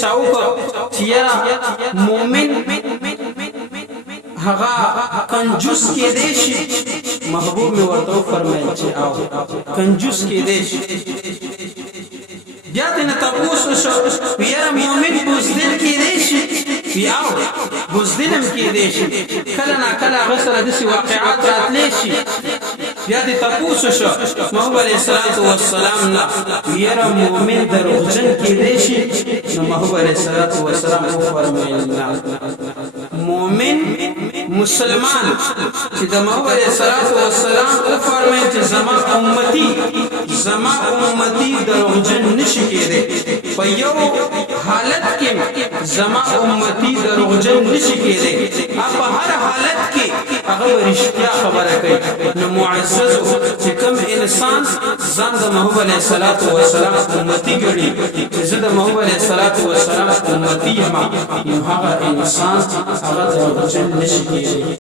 چاو کو چیرا مومن هغه کنجوس کې دی شي محبوب می ورته فرمایي چې او کنجوس کې دی شي بیا دې تاسو شو بیا مومن بوزدل کې دی شي بیا بوزدلم کې دی شي کله نا کله هغه سره د واقعات راتلی شي بیا دې تاسو شو محمد علیه الصلاۃ والسلام لا بیا مومن دروغجن کې دی شي نو محمد علیه الصلاۃ والسلام فرمایي مومن مسلمان چې د محمد علیه الصلاۃ والسلام فرمایي چې زما امتی دروغجن نشي کېدی په یو حالت کې زما امتی دروغجن نشي کېدی په هر حالت کې هغه رښتیا خبره کوي نو معزز چې کوم انسان ځان د محمد علیه الصلاۃ والسلام امتی ګڼي چې زه د محمد علیه الصلاۃ والسلام امتی یم نو هغه انسان هغه دروغجن نشي کېدی